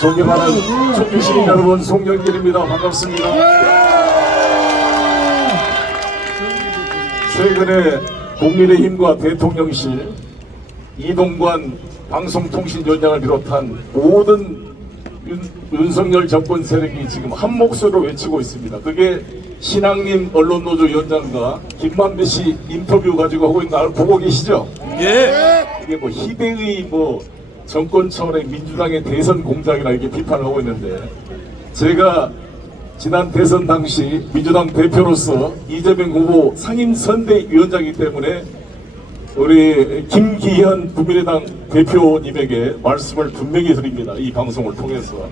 존경하는 청주시민 여러분, 송영길입니다. 반갑습니다. 최근에 국민의힘과 대통령실, 이동관 방송통신위원장을 비롯한 모든 윤석열 정권 세력이 지금 한 목소리로 외치고 있습니다. 그게 신앙림 언론노조 위원장과 김만배 씨 인터뷰 가지고 하고 있는 거 보고 계시죠? 예. 이게 뭐 희대의 정권 차원의 민주당의 대선 공작이라 이렇게 비판을 하고 있는데, 제가 지난 대선 당시 민주당 대표로서 이재명 후보 상임선대위원장이기 때문에 우리 김기현 국민의당 대표님에게 말씀을 분명히 드립니다. 이 방송을 통해서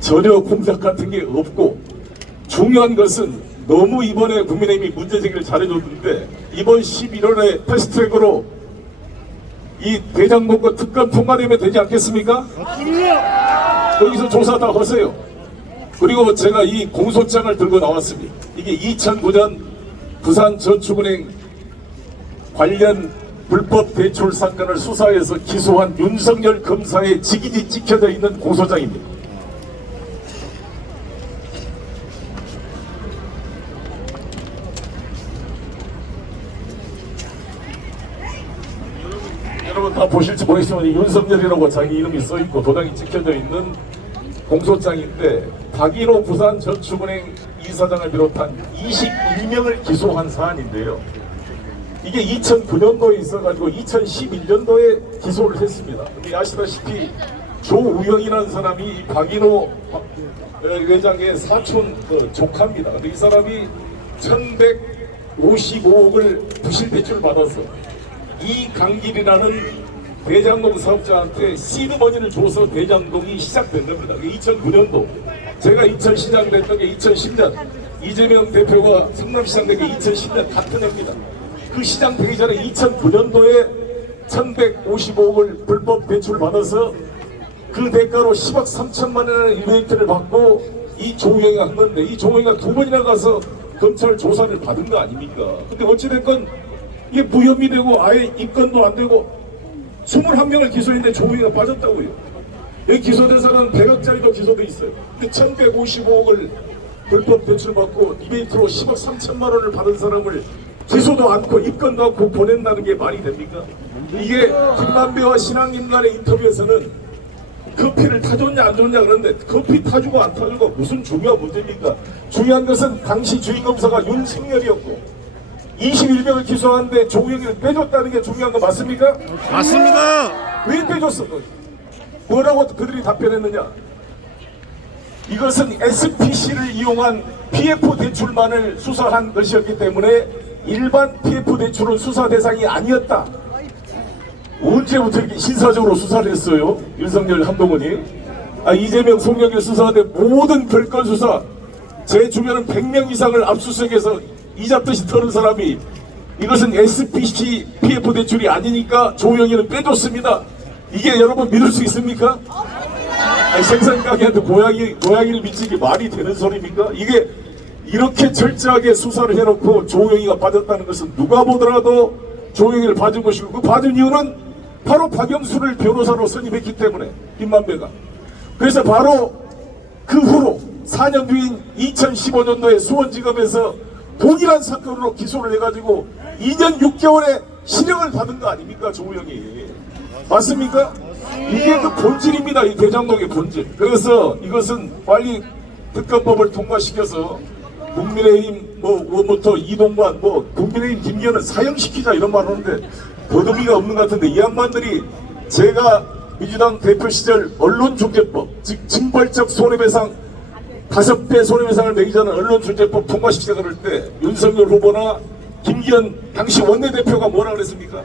전혀 공작 같은 게 없고, 중요한 것은 너무 이번에 국민의힘이 문제제기를 잘해줬는데, 이번 11월에 패스트트랙으로 이 대장동과 특검 통과되면 되지 않겠습니까? 거기서 조사 다 하세요. 그리고 제가 이 공소장을 들고 나왔습니다. 이게 2009년 부산저축은행 관련 불법 대출 사건을 수사해서 기소한 윤석열 검사의 직인이 찍혀져 있는 공소장입니다. 여러분 다 보실지 모르겠지만 윤석열이라고 자기 이름이 써있고 도장이 찍혀져 있는 공소장인데, 박인호 부산저축은행 이사장을 비롯한 21명을 기소한 사안인데요. 이게 2009년도에 있어가지고 2011년도에 기소를 했습니다. 근데 아시다시피 조우영이라는 사람이 이 박인호 회장의 사촌 조카입니다. 근데 이 사람이 1155억을 부실대출을 받아서 이강길이라는 대장동 사업자한테 시드머니를 줘서 대장동이 시작된 겁니다. 2009년도. 제가 2000시장 됐던 게 2010년, 이재명 대표가 성남시장 된 게 2010년 같은 해입니다. 그 시장 되기 전에 2009년도에 1155억을 불법 대출을 받아서 그 대가로 10억 3천만 원의 리베이트를 받고 이 조우영이가 한 건데, 이 조우영이가 두 번이나 가서 검찰 조사를 받은 거 아닙니까? 근데 어찌됐건 이게 무혐의 되고 아예 입건도 안 되고 21명을 기소했는데 조우영이가 빠졌다고요. 여기 기소된 사람은 100억짜리도 기소돼 있어요. 근데 1155억을 불법 대출 받고 리베이트로 10억 3천만 원을 받은 사람을 기소도 않고 입건도 않고 보낸다는 게 말이 됩니까? 이게 김만배와 신앙님 간의 인터뷰에서는 커피를 타줬냐 안 줬냐 그러는데, 커피 타주고 안 타주고 무슨 중요한 문제입니까? 중요한 것은 당시 주임검사가 윤석열이었고 21명을 기소하는데 조우영이를 빼줬다는 게 중요한 거 맞습니까? 맞습니다. 왜 빼줬어? 뭐라고 그들이 답변했느냐? 이것은 SPC를 이용한 PF 대출만을 수사한 것이었기 때문에 일반 PF 대출은 수사 대상이 아니었다. 언제부터 이렇게 신사적으로 수사를 했어요? 윤석열 한동훈이. 이재명 송영길 수사하는데 모든 별건 수사, 제 주변은 100명 이상을 압수수색해서 이잡듯이 털은 사람이 이것은 SPC PF 대출이 아니니까 조우영이는 빼줬습니다. 이게 여러분 믿을 수 있습니까? 생선가게한테 고양이를 미치게 말이 되는 소리입니까? 이게 이렇게 철저하게 수사를 해놓고 조우영이가 빠졌다는 것은 누가 보더라도 조우영이를 봐준 것이고, 그 봐준 이유는 바로 박영수를 변호사로 선임했기 때문에, 김만배가. 그래서 바로 그 후로 4년 뒤인 2015년도에 수원지검에서 동일한 사건으로 기소를 해가지고 2년 6개월의 실형을 받은 거 아닙니까, 조우영이? 맞습니까? 이게 그 본질입니다, 이 대장동의 본질. 그래서 이것은 빨리 특검법을 통과시켜서 국민의힘 뭐부터 이동관 국민의힘 김기현은 사형시키자 이런 말 하는데 더듬이가 없는 것 같은데, 이 양반들이 제가 민주당 대표 시절 언론중재법, 즉 징벌적 손해배상 5배 손해배상을 매기자는 언론중재법 통과시키자 그럴 때 윤석열 후보나 김기현 당시 원내대표가 뭐라 그랬습니까?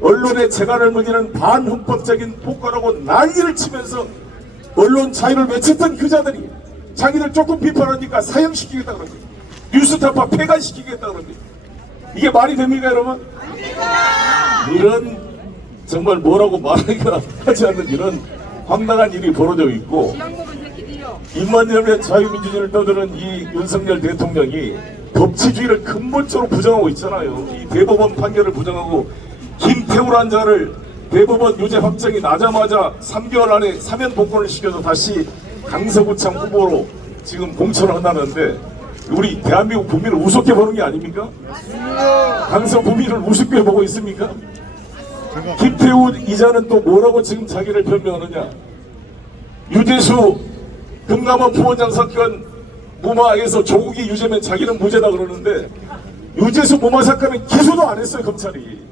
언론의 재간을 무기는 반헌법적인 폭거라고 난리를 치면서 언론 자유를 외쳤던 그자들이 자기들 조금 비판하니까 사형시키겠다 그럽니다. 뉴스타파 폐간시키겠다 그럽니다. 이게 말이 됩니까, 여러분? 이런 정말 뭐라고 말하기가 하지 않는 이런 황당한 일이 벌어져 있고, 입만 열면 자유민주주의를 떠드는 이 윤석열 대통령이 법치주의를 근본적으로 부정하고 있잖아요. 이 대법원 판결을 부정하고 김태우란 자를 대법원 유죄 확정이 나자마자 3개월 안에 사면 복권을 시켜서 다시 강서구청 후보로 지금 공천을 한다는데 우리 대한민국 국민을 우습게 보는 게 아닙니까? 강서 국민을 우습게 보고 있습니까? 김태우 이자는 또 뭐라고 지금 자기를 변명하느냐? 유재수 금감원 부원장 사건 무마에서 조국이 유죄면 자기는 무죄다 그러는데 유재수 무마 사건은 기소도 안 했어요, 검찰이.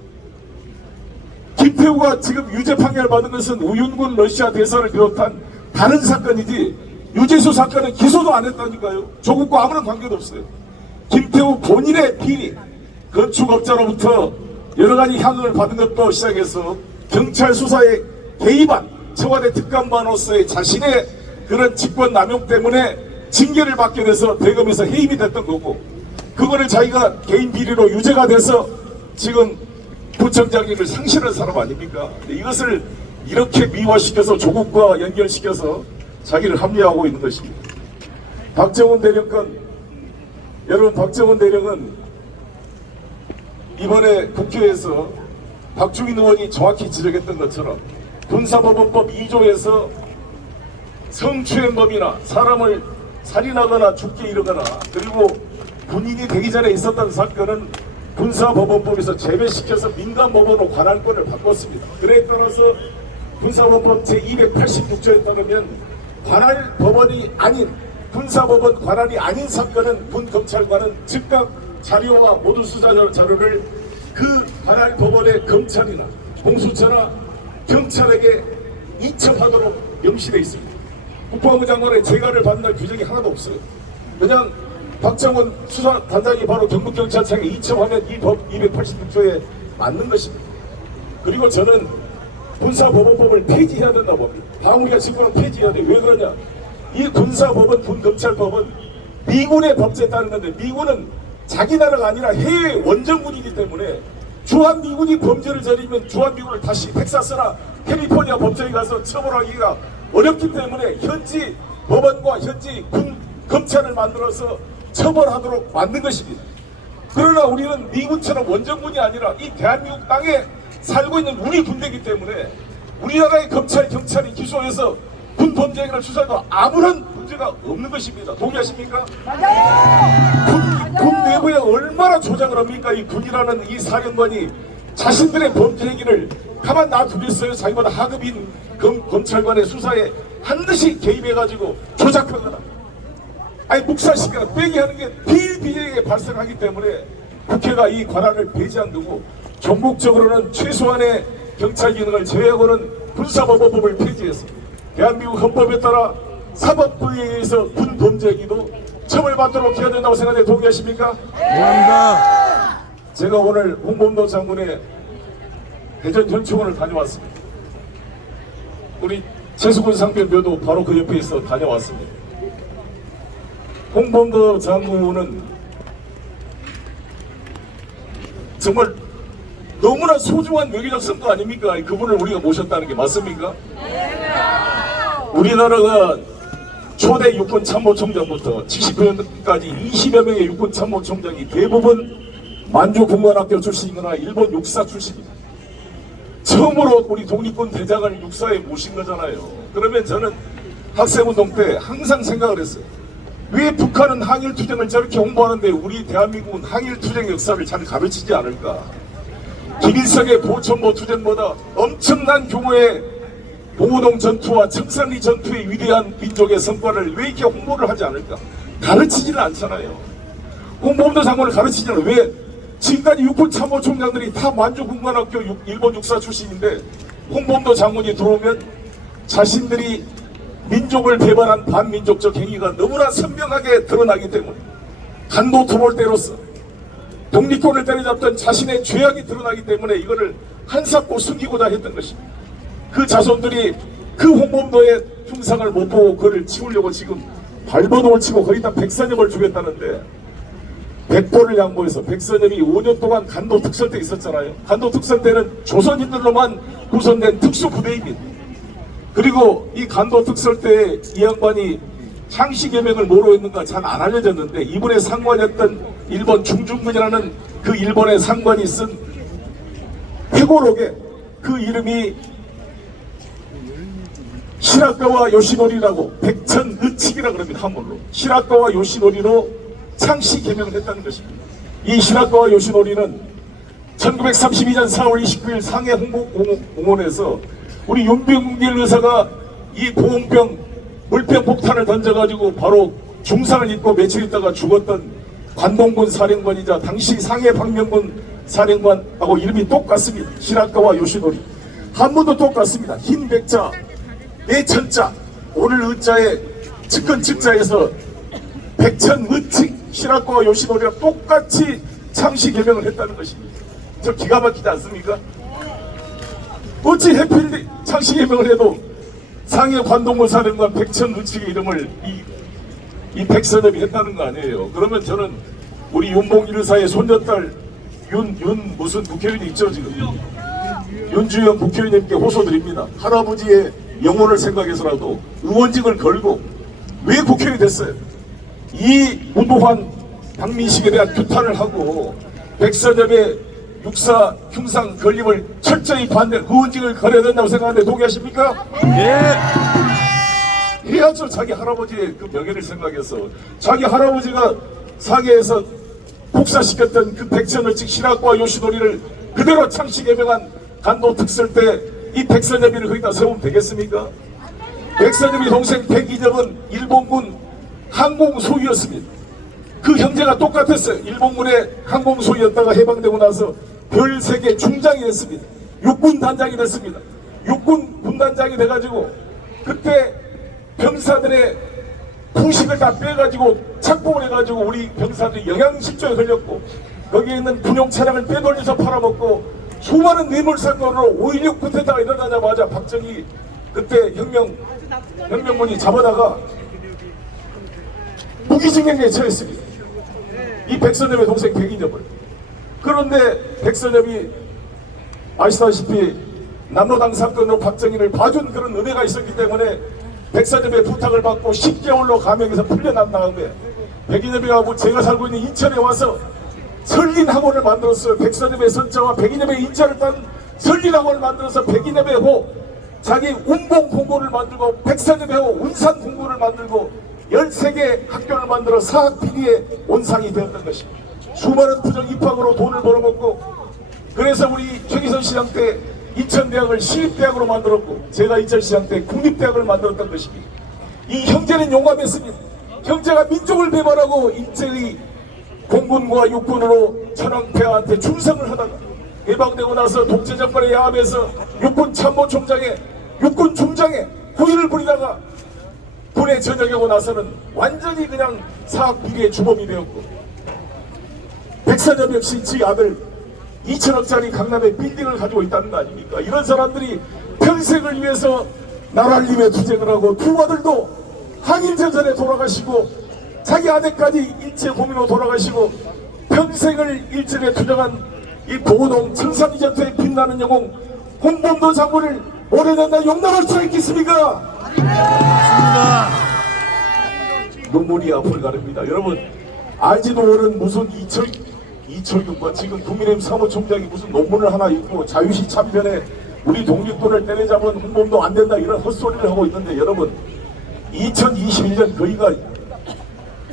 김태우가 지금 유죄 판결을 받은 것은 우윤군 러시아 대사를 비롯한 다른 사건이지 유재수 사건은 기소도 안 했다니까요. 조국과 아무런 관계도 없어요. 김태우 본인의 비리, 건축업자로부터 여러 가지 향응을 받은 것도 시작해서 경찰 수사에 개입한 청와대 특감반으로서의 자신의 그런 직권 남용 때문에 징계를 받게 돼서 대검에서 해임이 됐던 거고, 그거를 자기가 개인 비리로 유죄가 돼서 지금 부청장님을 상실한 사람 아닙니까? 이것을 이렇게 미화시켜서 조국과 연결시켜서 자기를 합리화하고 있는 것입니다. 박정훈 대령건, 여러분, 박정훈 대령은 이번에 국회에서 박주민 의원이 정확히 지적했던 것처럼 군사법원법 2조에서 성추행범이나 사람을 살인하거나 죽게 이르거나 그리고 군인이 되기 전에 있었던 사건은 군사법원법에서 제외시켜서 민간법원으로 관할권을 바꿨습니다. 그에 따라서 군사법원법 제286조에 따르면 관할법원이 아닌 군사법원 관할이 아닌 사건은 군검찰관은 즉각 자료와 모든 수사 자료를 그 관할법원의 검찰이나 공수처나 경찰에게 이첩하도록 명시되어 있습니다. 국방부 장관의 재가를 받는 규정이 하나도 없어요. 그냥 박정훈 수사단장이 바로 경북경찰청에 이첩하면 이 법 286조에 맞는 것입니다. 그리고 저는 군사법원법을 폐지해야 된다 봅니다. 방우리가 집권은 폐지해야 돼. 왜 그러냐? 이 군사법원, 군검찰법은 미군의 법제에 따른 건데 미군은 자기 나라가 아니라 해외 원정군이기 때문에 주한미군이 범죄를 저지르면 주한미군을 다시 텍사스나 캘리포니아 법정에 가서 처벌하기가 어렵기 때문에 현지 법원과 현지 군 검찰을 만들어서 처벌하도록 만든 것입니다. 그러나 우리는 미군처럼 원정군이 아니라 이 대한민국 땅에 살고 있는 우리 군대이기 때문에 우리나라의 검찰, 경찰이 기소해서 군 범죄행위를 수사해도 아무런 문제가 없는 것입니다. 동의하십니까? 군 내부에 얼마나 조작을 합니까? 이 군이라는 이 사령관이 자신들의 범죄 행위를 가만 놔두겠어요? 자기보다 하급인 검찰관의 수사에 반드시 개입해가지고 조작하거나 아니 묵살시키거나 빼기하는 게 비일비재하게 발생하기 때문에 국회가 이 권한을 배제한 거고, 전국적으로는 최소한의 경찰 기능을 제외하고는 군사법원법을 폐지해서 대한민국 헌법에 따라 사법부에 의해서 군 범죄 행위도 처벌받도록 해야 된다고 생각해. 동의하십니까? 감사합니다. 제가 오늘 홍범도 장군의 대전 현충원을 다녀왔습니다. 우리 최수근 상변묘도 바로 그 옆에 있어 다녀왔습니다. 홍범도 장군은 정말 너무나 소중한 외교적 성과 아닙니까? 그분을 우리가 모셨다는 게 맞습니까? 우리나라가 초대 육군 참모총장부터 79년까지 20여 명의 육군 참모총장이 대부분 만주군관학교 출신이거나 일본 육사 출신입니다. 처음으로 우리 독립군 대장을 육사에 모신 거잖아요. 그러면 저는 학생운동 때 항상 생각을 했어요. 왜 북한은 항일투쟁을 저렇게 홍보하는데 우리 대한민국은 항일투쟁 역사를 잘 가르치지 않을까? 김일성의 보천보 투쟁보다 엄청난 규모의 봉오동 전투와 청산리 전투의 위대한 민족의 성과를 왜 이렇게 홍보를 하지 않을까? 가르치지는 않잖아요. 홍범도 장관을 가르치지는 왜? 지금까지 육군 참모총장들이 다 만주군관학교 일본 육사 출신인데 홍범도 장군이 들어오면 자신들이 민족을 배반한 반민족적 행위가 너무나 선명하게 드러나기 때문에 간도 투몰대로서 독립권을 때려잡던 자신의 죄악이 드러나기 때문에 이거를 한삽고 숨기고자 했던 것입니다. 그 자손들이 그 홍범도의 흉상을 못 보고 그를 치우려고 지금 발버둥을 치고 거의 다 백선엽을 죽였다는데, 백보를 양보해서 백선엽이 5년 동안 간도 특설대에 있었잖아요. 간도 특설대는 조선인들로만 구성된 특수부대입니다. 그리고 이 간도 특설대에 이 양반이 창씨개명을 뭐로 했는가 잘 안 알려졌는데, 이번에 상관이었던 일본 중중군이라는 그 일본의 상관이 쓴 회고록에 그 이름이 시라카와 요시노리라고 백천의칙이라 그럽니다. 한문으로 시라카와 요시노리로 창시 개명을 했다는 것입니다. 이 시라카와 요시노리는 1932년 4월 29일 상해 홍보공원에서 우리 윤병길 의사가 이 보온병 물병 폭탄을 던져가지고 바로 중상을 입고 며칠 있다가 죽었던 관동군 사령관이자 당시 상해 방면군 사령관하고 이름이 똑같습니다. 시라카와 요시노리. 한문도 똑같습니다. 흰 백자 내 천자 오늘 의자에 측근 측자에서 백천의칙 시라카와 요시노리랑 똑같이 창시 개명을 했다는 것입니다. 저 기가 막히지 않습니까? 어찌 해필 창시 개명을 해도 상해 관동군 사령관 백천의칙의 이름을 이 백선엽이 했다는 거 아니에요. 그러면 저는 우리 윤봉길 의사의 손녀딸 무슨 국회의원이 있죠 지금 윤주영 국회의원님께 호소드립니다. 할아버지의 영혼을 생각해서라도 의원직을 걸고 왜 국회의원이 됐어요? 이 무도한 박민식에 대한 규탄을 하고 백선엽의 육사 흉상 건립을 철저히 반대 의원직을 걸어야 된다고 생각하는데 동의하십니까? 예. 해야죠. 자기 할아버지의 그 명예를 생각해서 자기 할아버지가 상해에서 복사시켰던 그 백천의칙 시라카와 요시노리를 그대로 창시 개명한 간도 특설 때 이 백선엽이를 거기다 세우면 되겠습니까? 백선엽이 동생 백인엽은 일본군 항공 소위였습니다. 그 형제가 똑같았어요. 일본군의 항공 소위였다가 해방되고 나서 별 3개 중장이 됐습니다. 육군 단장이 됐습니다. 육군 군단장이 돼가지고 그때 병사들의 후식을 다 빼가지고 착복을 해가지고 우리 병사들이 영양실조에 걸렸고 거기에 있는 군용 차량을 빼돌려서 팔아먹고 수많은 뇌물사건으로 5.16 쿠데타가 일어나자마자 박정희 그때 혁명군이 잡아다가 무기징역에 처했습니다. 이 백선엽의 동생 백인엽을. 그런데 백선엽이 아시다시피 남로당 사건으로 박정희를 봐준 그런 은혜가 있었기 때문에 백선엽의 부탁을 받고 10개월로 감옥에서 풀려난 다음에 백인엽이하고 제가 살고 있는 인천에 와서 설린학원을 만들었어요. 백선엽의 선자와 백인엽의 인자를 딴 설린학원을 만들어서 백인엽의 호 자기 운봉 공고를 만들고 백선엽의 호 운산 공고를 만들고 13개 학교를 만들어 사학비리의 온상이 되었던 것입니다. 수많은 부정 입학으로 돈을 벌어먹고 그래서 우리 최기선 시장 때 인천대학을 시립대학으로 만들었고 제가 인천시장 때 국립대학을 만들었던 것입니다. 이 형제는 용감했습니다. 형제가 민족을 배반하고 일제히 공군과 육군으로 천황폐하한테 충성을 하다가 해방되고 나서 독재정권에 야합해서 육군 참모총장에 육군 중장에 호의를 부리다가 군에 전역하고 나서는 완전히 그냥 사학비리의 주범이 되었고 백선엽 역시 지 아들 2천억짜리 강남에 빌딩을 가지고 있다는 거 아닙니까? 이런 사람들이 평생을 위해서 나라를 위해 투쟁을 하고 두 아들도 항일전선에 돌아가시고 자기 아내까지 일제 고민으로 돌아가시고 평생을 일전에 투쟁한 이 보동 청산리전투에 빛나는 영웅 홍범도 장군을 오래된 날 용납할 수가 있겠습니까? 눈물이 앞을 가릅니다. 여러분 알지도 모르는 무슨 이철규과 지금 국민의힘 사무총장이 무슨 논문을 하나 읽고 자유시 참변에 우리 독립군을 때려잡은 홍범도 안 된다 이런 헛소리를 하고 있는데 여러분 2021년 거기가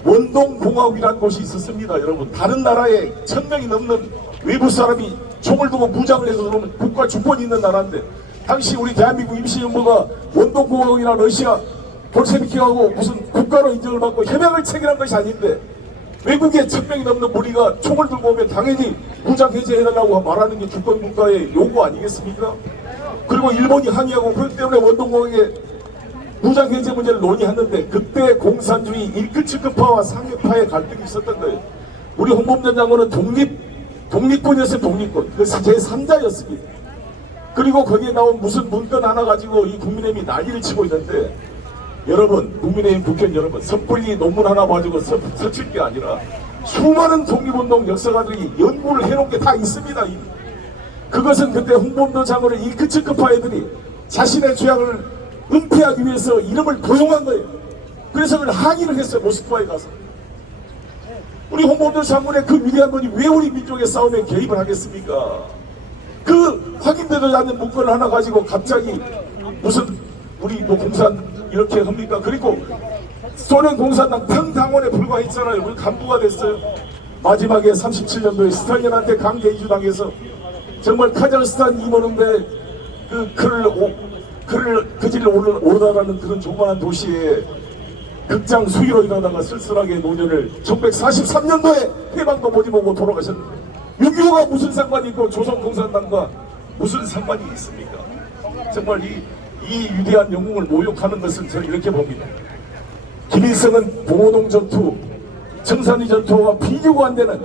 원동공화국이라는 곳이 있었습니다. 여러분 다른 나라에 1000명이 넘는 외부 사람이 총을 두고 무장을 해서 그러면 국가 주권이 있는 나라인데 당시 우리 대한민국 임시정부가 원동공화국이나 러시아 볼셰비키하고 무슨 국가로 인정을 받고 협약을 체결한 것이 아닌데 외국에 1000명이 넘는 무리가 총을 들고 오면 당연히 무장 해제해달라고 말하는 게 주권 국가의 요구 아니겠습니까? 그리고 일본이 항의하고 그렇기 때문에 원동공화국의 무장 해제 문제를 논의하는데 그때 공산주의 일급측급파와 상급파의 갈등이 있었던 거예요. 우리 홍범도 장군은 독립군이었어요. 독립군. 그 제3자였습니다. 그리고 거기에 나온 무슨 문건 하나 가지고 이 국민의힘이 난리를 치고 있는데 여러분 국민의힘 국회의원 여러분 섣불리 논문 하나 가지고 서칠 게 아니라 수많은 독립운동 역사가들이 연구를 해놓은 게 다 있습니다. 그것은 그때 홍범도 장군을 일급측급파 애들이 자신의 죄악을 은폐하기 위해서 이름을 도용한 거예요. 그래서 그걸 항의를 했어요. 모스크바에 가서. 우리 홍범도 장군의 그 위대한 분이 왜 우리 민족의 싸움에 개입을 하겠습니까? 그 확인되지 않는 문건을 하나 가지고 갑자기 무슨 우리 뭐 공산 이렇게 합니까? 그리고 소련 공산당 평당원에 불과했잖아요. 그 간부가 됐어요. 마지막에 37년도에 스탈린한테 강제 이주당해서 정말 카자흐스탄 임원인데 그 길을 오르다라는 그런 조그만한 도시에 극장 수위로 일어나가 쓸쓸하게 노년을 1943년도에 해방도 못 입고 돌아가셨는데 6.25가 무슨 상관이 있고 조선공산당과 무슨 상관이 있습니까? 정말 이 위대한 영웅을 모욕하는 것은 저는 이렇게 봅니다. 김일성은 봉오동 전투, 청산리 전투와 비교가 안 되는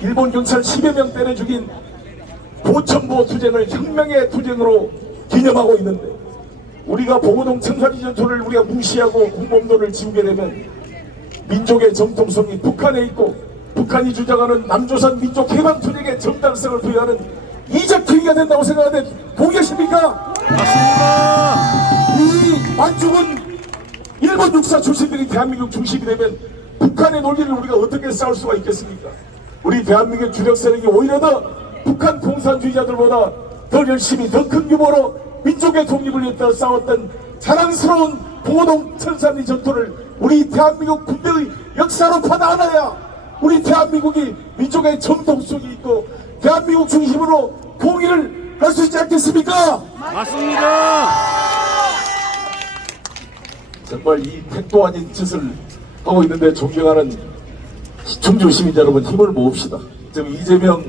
일본 경찰 10여 명 때려 죽인 보천보 투쟁을 혁명의 투쟁으로 기념하고 있는데 우리가 봉오동 청산리 전투를 우리가 무시하고 공범도를 지우게 되면 민족의 정통성이 북한에 있고 북한이 주장하는 남조선 민족 해방 투쟁의 정당성을 부여하는 이적 계기가 된다고 생각하는데 동의하십니까? 맞습니다. 이 만중은 일본 육사 출신들이 대한민국 중심이 되면 북한의 논리를 우리가 어떻게 싸울 수가 있겠습니까? 우리 대한민국 주력 세력이 오히려 더 북한 공산주의자들보다 더 열심히 더 큰 규모로 민족의 독립을 위해 싸웠던 자랑스러운 봉오동 청산리 전투를 우리 대한민국 군대의 역사로 받아안아야 우리 대한민국이 민족의 정통성이 있고 대한민국 중심으로 통일을 할 수 있지 않겠습니까? 맞습니다. 정말 이 택도 아닌 짓을 하고 있는데 존경하는 충주 시민 여러분 힘을 모읍시다. 지금 이재명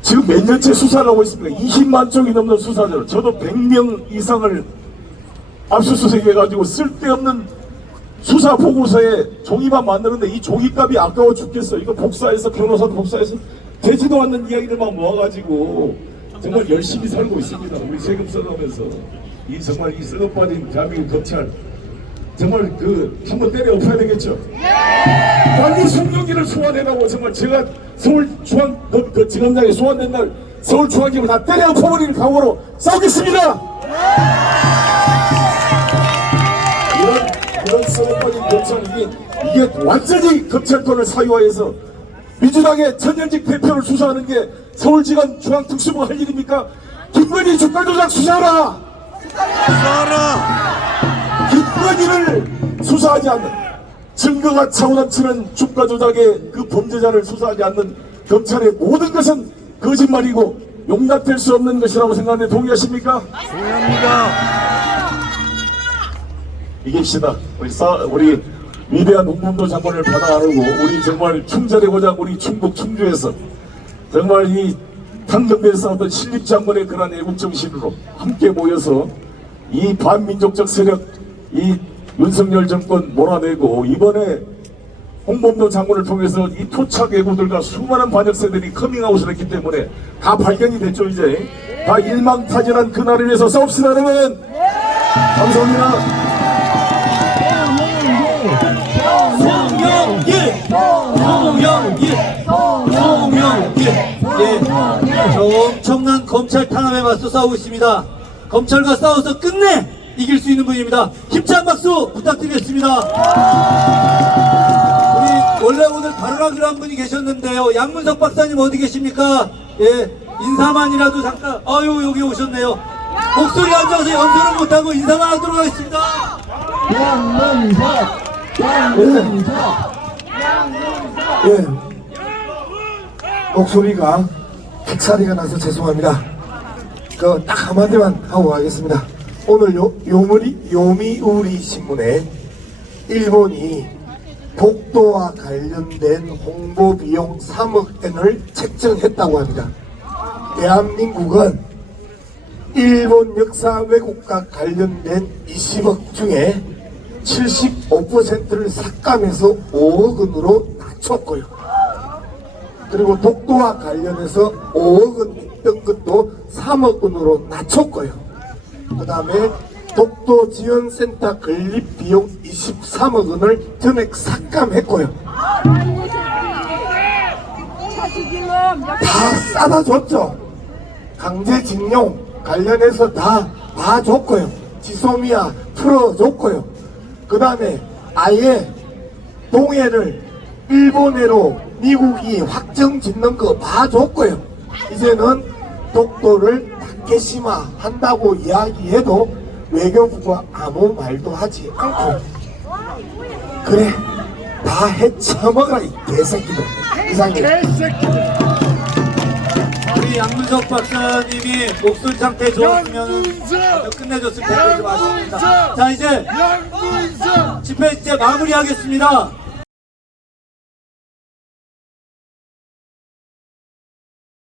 지금 몇 년째 수사를 하고 있습니다. 20만 쪽이 넘는 수사자를 저도 100명 이상을 압수수색해가지고 쓸데없는 수사 보고서에 종이만 만드는데 이 종이값이 아까워 죽겠어. 이거 복사해서 변호사도 복사해서 되지도 않는 이야기들만 모아가지고 정말 열심히 살고 있습니다. 우리 세금 써가면서 이 정말 이 썩어빠진 대한민국 검찰 정말 한번 때려 엎어야 되겠죠. 빨리 송영기를 소환해가고 정말 제가 서울중앙 지검장에 소환된 날 서울중앙지검을 다 때려 엎어버리는 각오로 싸우겠습니다. 이런 썩어빠진 검찰이 이게 완전히 검찰권을 사유화해서 민주당의 전현직 대표를 수사하는 게 서울지검 중앙특수부가 할 일입니까? 김건희 주가조작 수사하라! 김건희를 수사하지 않는 증거가 차고 넘치는 주가조작의 그 범죄자를 수사하지 않는 검찰의 모든 것은 거짓말이고 용납될 수 없는 것이라고 생각하는데 동의하십니까? 동의합니다. 이깁시다. 우리 위대한 홍범도 장관을 받아안고 우리 정말 충전의 고장 우리 충북 충주에서 정말 이 당정대에 싸웠던 신립 장관의 그런 애국정신으로 함께 모여서 이 반민족적 세력 이 윤석열 정권 몰아내고 이번에 홍범도 장관을 통해서 이 토착 애국들과 수많은 반역 세들이 커밍아웃을 했기 때문에 다 발견이 됐죠. 이제 다 일망타진한 그날을 위해서 싸웁시다 여러분. 감사합니다. 저 엄청난 검찰 탄압에 맞서 싸우고 있습니다. 검찰과 싸워서 끝내 이길 수 있는 분입니다. 힘찬 박수 부탁드리겠습니다. 우리 원래 오늘 발언하기로 한 분이 계셨는데요. 양문석 박사님 어디 계십니까? 예, 인사만이라도 잠깐. 아유, 여기 오셨네요. 목소리 안 좋아서 연설은 못하고 인사만 하도록 하겠습니다. 예, 목소리가 픽사리가 나서 죄송합니다. 딱 한마디만 하고 가겠습니다. 오늘 요미우리 신문에 일본이 독도와 관련된 홍보 비용 3억 엔을 책정했다고 합니다. 대한민국은 일본 역사 왜곡과 관련된 20억 중에 75%를 삭감해서 5억 원으로 낮췄고요. 그리고 독도와 관련해서 5억 원 있던 것도 3억 원으로 낮췄고요. 그 다음에 독도 지원센터 건립 비용 23억 원을 전액 삭감했고요. 다 싸다 줬죠. 강제징용 관련해서 다 줬고요. 지소미아 풀어줬고요. 그 다음에 아예 동해를 일본해로 미국이 확정 짓는 거 봐줬고요. 이제는 독도를 개심화 한다고 이야기해도 외교부가 아무 말도 하지 않고 그래 다 해쳐먹어라 이 개새끼들 이상해. 우리 양문석 박사님이 목소리 상태 좋았으면 끝내줬을 텐데 좀 아쉽습니다. 자 이제 집회 이제 마무리하겠습니다.